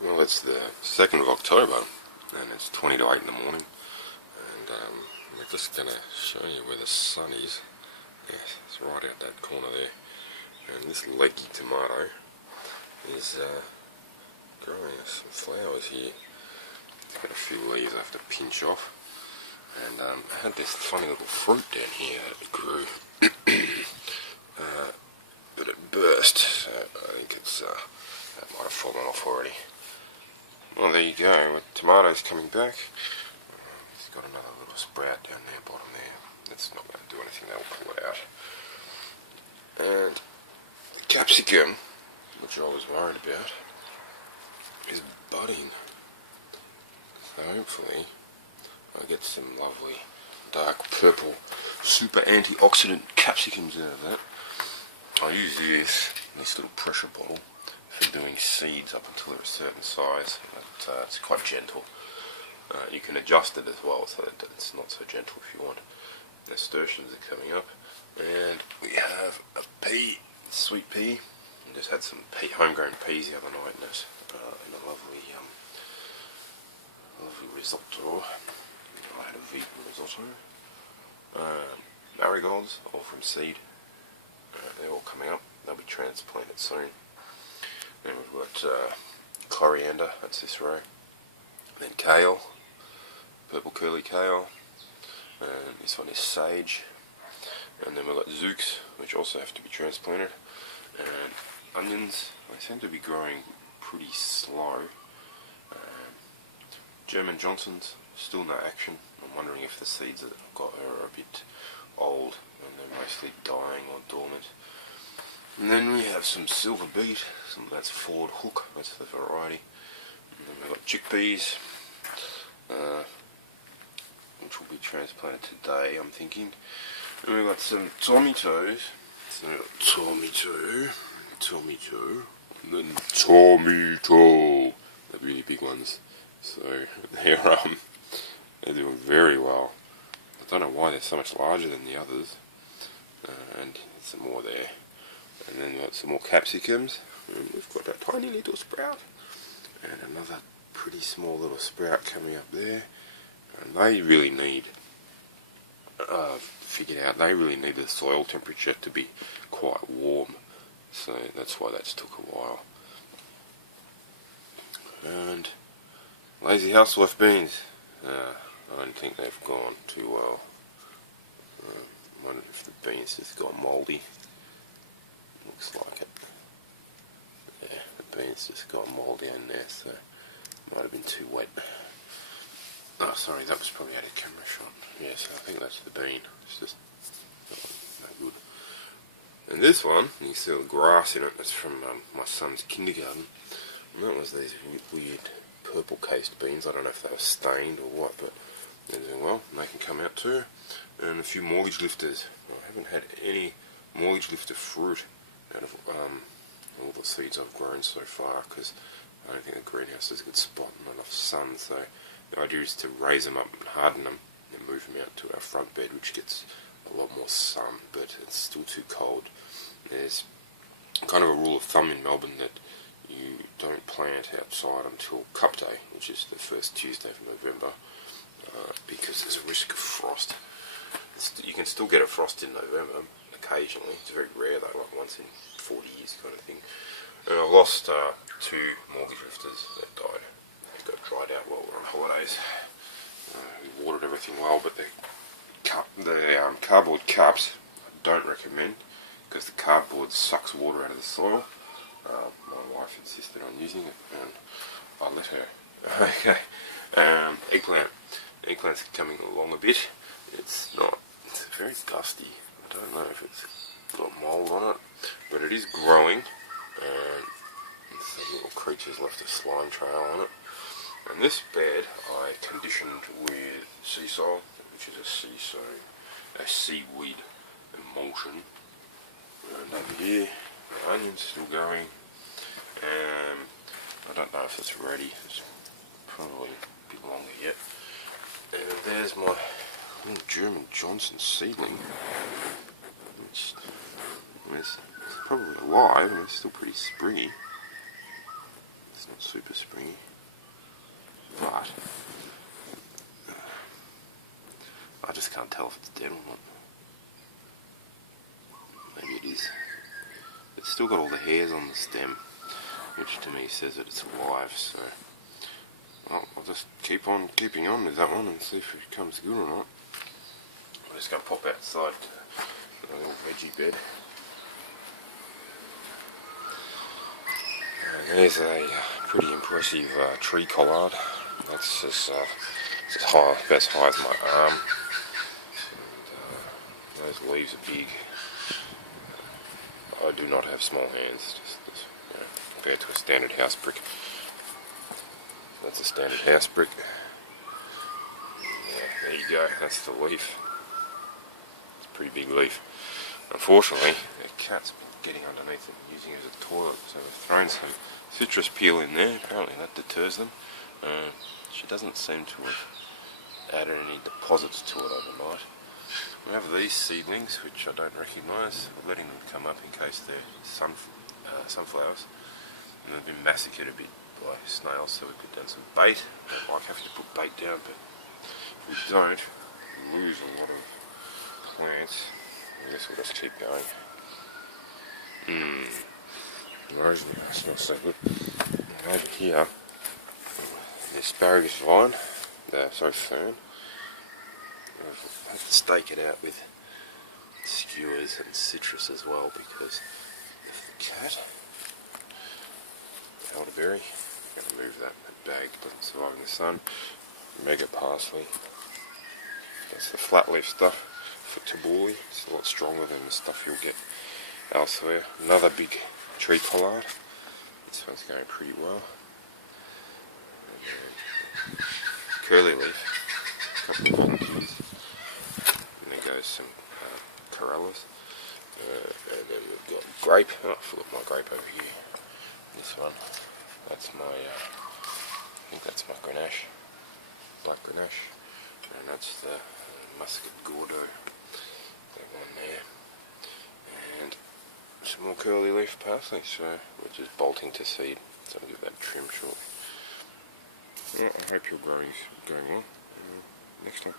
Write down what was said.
Well, it's the 2nd of October, and it's 20 to 8 in the morning, and we're just going to show you where the sun is. Yes, it's right out that corner there, and this leggy tomato is growing some flowers here. It's got a few leaves I have to pinch off, and I had this funny little fruit down here that it grew, but it burst, so I think it's that might have fallen off already. Well, there you go, with tomatoes coming back. It's got another little sprout down there, bottom there. That's not going to do anything, that'll pull it out. And the capsicum, which I was worried about, is budding. So hopefully I'll get some lovely dark purple super antioxidant capsicums out of that. I use this little pressure bottle for doing seeds up until they're a certain size, but it's quite gentle. You can adjust it as well so that it's not so gentle if you want. Nasturtiums are coming up, and we have a pea, sweet pea. I just had some homegrown peas the other night in a lovely risotto. I had a vegan risotto. Marigolds, all from seed. They're all coming up. They'll be transplanted soon. Then we've got coriander, that's this row. Then kale, purple curly kale. And this one is sage. And then we've got zooks, which also have to be transplanted. And onions, they seem to be growing pretty slow. German Johnsons, still no action. I'm wondering if the seeds that I've got are a bit old and they're mostly dying or dormant. And then we have some silver beet, that's Ford Hook, that's the variety. And then we've got chickpeas, which will be transplanted today, I'm thinking. And we've got some tomatoes, so we've got tomato, and then tomato, the really big ones. So they're doing very well. I don't know why they're so much larger than the others. And some more there. And then we've got some more capsicums. And we've got that tiny little sprout. And another pretty small little sprout coming up there. And they really need, figured out, they really need the soil temperature to be quite warm. So that's why that's took a while. And lazy housewife beans. I don't think they've gone too well. I wonder if the beans just got mouldy. Looks like it. Yeah, the beans just got mouldy in there, so it might have been too wet. Oh, sorry, that was probably out of camera shot. Yes, I think that's the bean. It's just no good. And this one, you see the grass in it. That's from my son's kindergarten. And that was these weird purple cased beans. I don't know if they were stained or what, but they're doing well. And they can come out too. And a few mortgage lifters. I haven't had any mortgage lifter fruit out of all the seeds I've grown so far, because I don't think the greenhouse is a good spot and not enough sun. So the idea is to raise them up and harden them and move them out to our front bed, which gets a lot more sun, but it's still too cold. There's kind of a rule of thumb in Melbourne that you don't plant outside until Cup Day, which is the first Tuesday of November, because there's a risk of frost. You can still get a frost in November occasionally. It's very rare though, like once in 40 years kind of thing. And I lost 2 mortgage lifters that died. They got dried out while we were on holidays. We watered everything well, but the cardboard cups I don't recommend, because the cardboard sucks water out of the soil. My wife insisted on using it, and I let her. Okay. Eggplant. Eggplant's coming along a bit. It's very dusty. I don't know if it's got mould on it, but it is growing, and some little creatures left a slime trail on it. And this bed I conditioned with sea salt, which is a seaweed emulsion. And over here, the onion's still going. I don't know if it's ready. It's probably a bit longer yet. And there's my little German Johnson seedling, which is probably alive and it's still pretty springy. It's not not super springy, but I just can't tell if it's dead or not. Maybe it is. It's still got all the hairs on the stem, which to me says that it's alive, so well, I'll just keep on keeping on with that one and see if it comes good or not. I'm just going to pop outside to the little veggie bed. And there's a pretty impressive tree collard. That's just high, about as high as my arm. And, those leaves are big. I do not have small hands, just you know, compared to a standard house brick. That's a standard house brick. Yeah, there you go, that's the leaf. It's a pretty big leaf. Unfortunately, the cat's getting underneath it and using it as a toilet, so they've thrown some citrus peel in there. Apparently that deters them. She doesn't seem to have added any deposits to it overnight. We have these seedlings, which I don't recognise. We're letting them come up in case they're sunflowers. And they've been massacred a bit by snails, so we put down some bait. I don't like having to put bait down, but if we don't, we lose a lot of plants. I guess we'll just keep going. Rosemary, that smells so good. And over here, the asparagus vine, they're so firm. I have to stake it out with skewers and citrus as well because of the cat. Elderberry, I'm going to move that bag, doesn't survive in the sun. Mega parsley, that's the flat leaf stuff for tabbouleh. It's a lot stronger than the stuff you'll get elsewhere. Another big tree collard, this one's going pretty well. And curly leaf, a couple of volunteers. And there goes some corellas. And then we've got grape. Oh, I forgot my grape over here. This one, that's my, I think that's my Grenache, black Grenache. And that's the Muscat Gordo, that one there. And some more curly leaf parsley, so we're just bolting to seed. So I'll give that a trim shortly. Yeah, I hope your growing's going on. Next time.